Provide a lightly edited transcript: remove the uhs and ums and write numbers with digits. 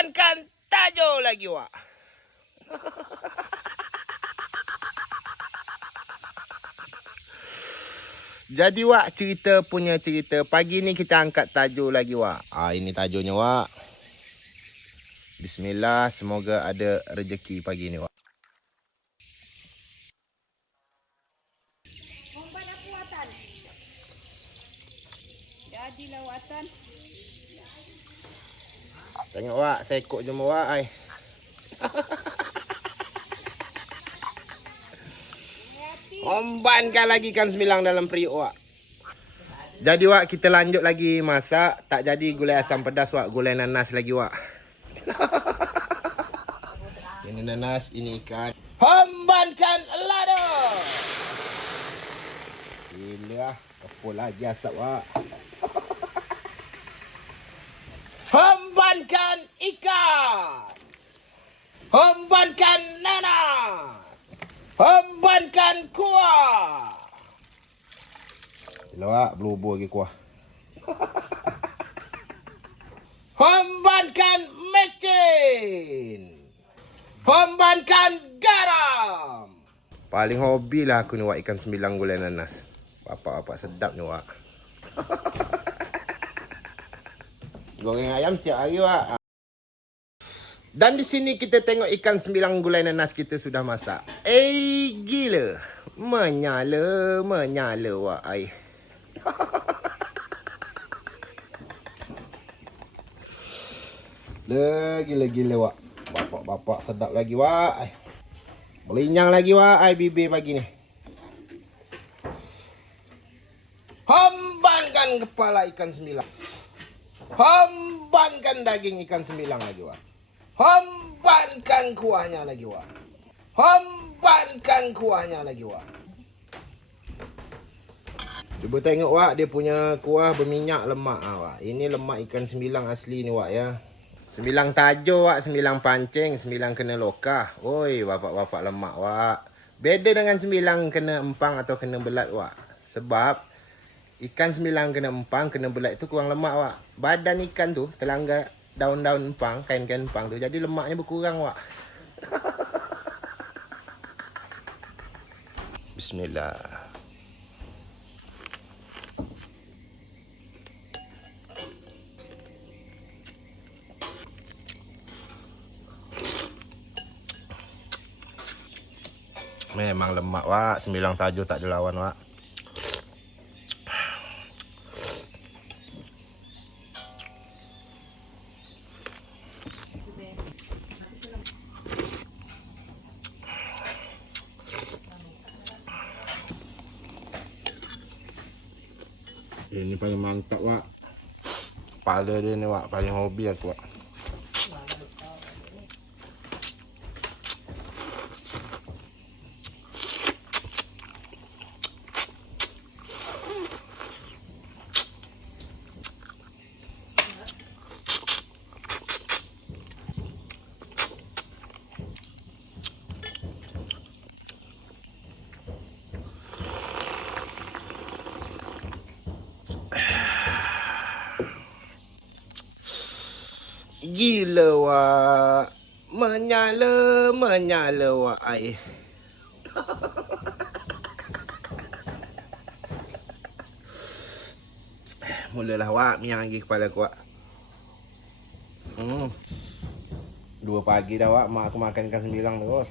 Hembankan tajuk lagi wak. Jadi wak, cerita pagi ni kita angkat tajuk lagi wak. Ini tajuknya wak. Bismillah, semoga ada rezeki pagi ni wak. Umpan aku watan. Jadi lawatan. Tengok wak, saya ikut je wak ai. Ombankan lagi ikan semilang dalam periuk wak. Jadi wak, kita lanjut lagi masak. Tak jadi gulai asam pedas wak, gulai nanas lagi wak. Ini nanas, ini ikan. Ombankan lado. Gila, kepul lagi asap wak. Ombankan ikan. Ombankan nanas. Ombankan kuah. Gila wak, berubur lagi kuah. Ombankan mecin. Ombankan garam. Paling hobi lah aku ni wak, ikan semilang gulai nanas. Bapak-bapak sedap ni wak. Goreng ayam setiap hari wak. Dan di sini kita tengok ikan semilang gulai nanas kita sudah masak. Gila. Menyala wak ai. Gila wak. Bapak-bapak sedap lagi wak ai. Belinyang lagi wak ai bibir pagi ni. Hembankan kepala ikan semilang. Hembankan daging ikan semilang lagi wak. Hembankan kuahnya lagi wak. Hembankan kuahnya lagi wak. Cuba tengok wak, dia punya kuah berminyak lemak wak. Ini lemak ikan semilang asli ni wak ya. Semilang tajo wak, semilang pancing, semilang kena lokah. Oi, bapak-bapak lemak wak. Beda dengan semilang kena empang atau kena belat wak. Sebab ikan semilang kena empang, kena belat itu kurang lemak wak. Badan ikan tu terlanggar daun-daun empang, kain-kain empang tu. Jadi lemaknya berkurang wak. Bismillah. Memang lemak wak, semilang tajo tak ada lawan wak. Ini paling mantap wak. Kepala dia ni wak, paling hobi aku wak. Gila wak. Menyala wak ai. Mulalah wak, miang lagi kepala aku wak. 2 pagi dah wak, mak aku makan ikan semilang terus.